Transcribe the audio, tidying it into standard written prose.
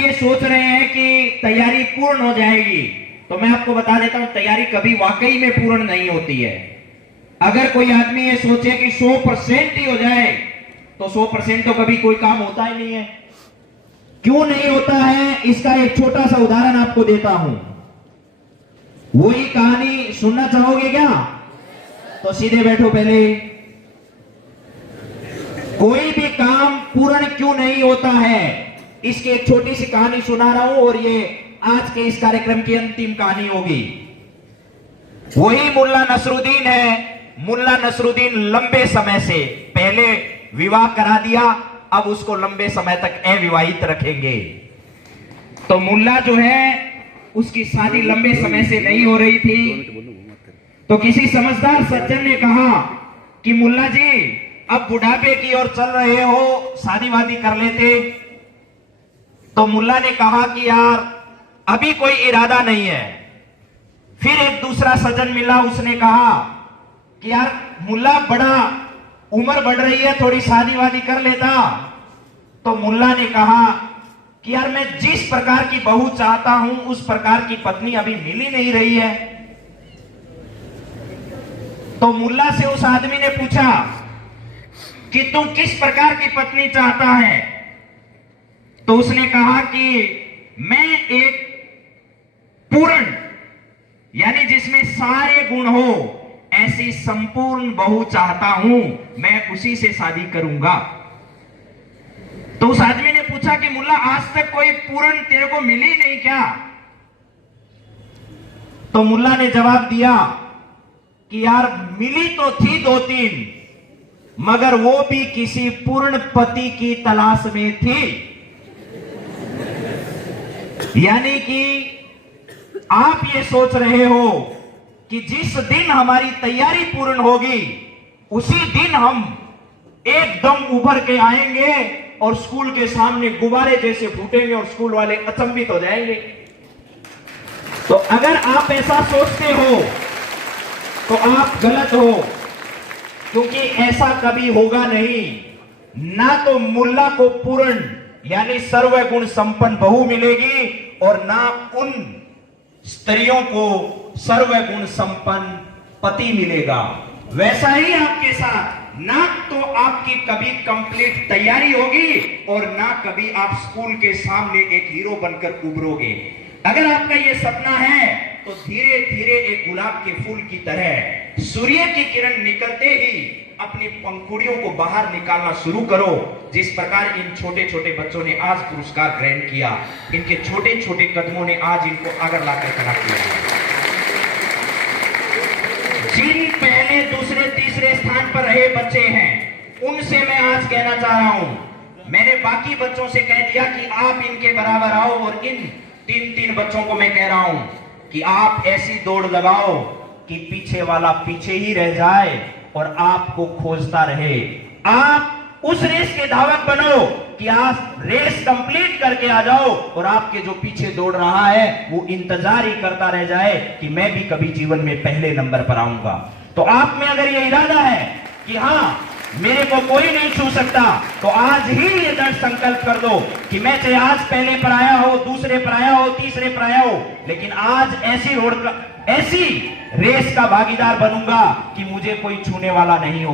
ये सोच रहे हैं कि तैयारी पूर्ण हो जाएगी, तो मैं आपको बता देता हूं तैयारी कभी वाकई में पूर्ण नहीं होती है। अगर कोई आदमी ये सोचे कि 100% ही हो जाए तो 100% तो कभी कोई काम होता ही नहीं है। क्यों नहीं होता है, इसका एक छोटा सा उदाहरण आपको देता हूं। वही कहानी सुनना चाहोगे क्या? तो सीधे बैठो। पहले कोई भी काम पूर्ण क्यों नहीं होता है, इसकी एक छोटी सी कहानी सुना रहा हूं और ये आज के इस कार्यक्रम की अंतिम कहानी होगी। वही मुल्ला नसरुद्दीन है। मुल्ला नसरुद्दीन लंबे समय से पहले विवाह करा दिया, अब उसको लंबे समय तक अविवाहित रखेंगे। तो मुल्ला जो है उसकी शादी लंबे समय से नहीं हो रही थी। तो किसी समझदार सज्जन ने कहा कि मुल्ला जी अब बुढ़ापे की ओर चल रहे हो, शादी वादी कर लेते। तो मुल्ला ने कहा कि यार अभी कोई इरादा नहीं है। फिर एक दूसरा सज्जन मिला, उसने कहा कि यार मुल्ला बड़ा उम्र बढ़ रही है, थोड़ी शादी वादी कर लेता। तो मुल्ला ने कहा कि यार मैं जिस प्रकार की बहू चाहता हूं उस प्रकार की पत्नी अभी मिल ही नहीं रही है। तो मुल्ला से उस आदमी ने पूछा कि तुम किस प्रकार की पत्नी चाहता है? तो उसने कहा कि मैं एक पूर्ण यानी जिसमें सारे गुण हो ऐसी संपूर्ण बहू चाहता हूं, मैं उसी से शादी करूंगा। तो उस आदमी ने पूछा कि मुल्ला आज तक कोई पूर्ण तेरे को मिली नहीं क्या? तो मुल्ला ने जवाब दिया कि यार मिली तो थी 2-3, मगर वो भी किसी पूर्ण पति की तलाश में थी। यानी कि आप ये सोच रहे हो कि जिस दिन हमारी तैयारी पूर्ण होगी उसी दिन हम एकदम उभर के आएंगे और स्कूल के सामने गुब्बारे जैसे फूटेंगे और स्कूल वाले अचंभित हो जाएंगे। तो अगर आप ऐसा सोचते हो तो आप गलत हो, क्योंकि ऐसा कभी होगा नहीं। ना तो मुल्ला को पूर्ण यानी सर्वगुण संपन्न बहू मिलेगी और ना उन स्त्रियों को सर्वगुण संपन्न पति मिलेगा। वैसा ही आपके साथ ना तो आपकी कभी कंप्लीट तैयारी होगी और ना कभी आप स्कूल के सामने एक हीरो बनकर उभरोगे। अगर आपका ये सपना है तो धीरे धीरे एक गुलाब के फूल की तरह सूर्य की किरण निकलते ही अपनी पंखुड़ियों को बाहर निकालना शुरू करो। जिस प्रकार इन छोटे छोटे बच्चों ने आज पुरस्कार ग्रहण किया, इनके छोटे छोटे कदमों ने आज इनको आगे लाकर खड़ा किया। जिन पहले दूसरे तीसरे स्थान पर रहे बच्चे हैं उनसे मैं आज कहना चाह रहा हूं, मैंने बाकी बच्चों से कह दिया कि आप इनके बराबर आओ, और इन 3 बच्चों को मैं कह रहा हूं कि आप ऐसी दौड़ लगाओ कि पीछे वाला पीछे ही रह जाए और आपको खोजता रहे। आप उस रेस के धावक बनो कि आप रेस कंप्लीट करके आ जाओ और आपके जो पीछे दौड़ रहा है वो इंतजार ही करता रह जाए कि मैं भी कभी जीवन में पहले नंबर पर आऊंगा। तो आप में अगर ये इरादा है कि हाँ मेरे को कोई नहीं छू सकता, तो आज ही ये दृढ़ संकल्प कर दो कि मैं चाहे आज पहले पर आया हो, दूसरे पर आया हो, तीसरे पर आया हो, लेकिन आज ऐसी रेस का भागीदार बनूंगा कि मुझे कोई छूने वाला नहीं होगा।